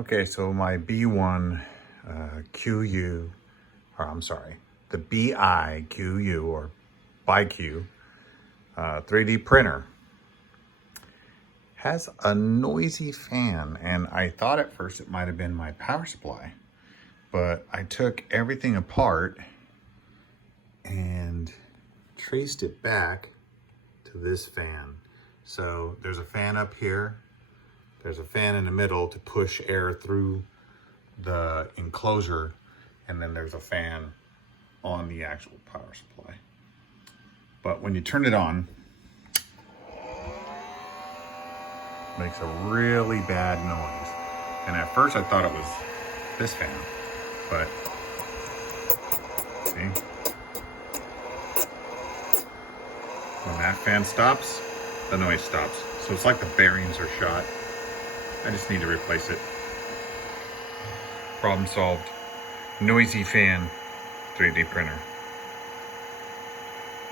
Okay, so my B1 QU, or I'm sorry, the BIQU or BIQU 3D printer has a noisy fan, and I thought at first it might have been my power supply, but I took everything apart and traced it back to this fan. So there's a fan up here, there's a fan in the middle to push air through the enclosure, and then there's a fan on the actual power supply. But when you turn it on, it makes a really bad noise. And at first I thought it was this fan, but see? When that fan stops, the noise stops. So it's like the bearings are shot. I just need to replace it. Problem solved. Noisy fan 3D printer.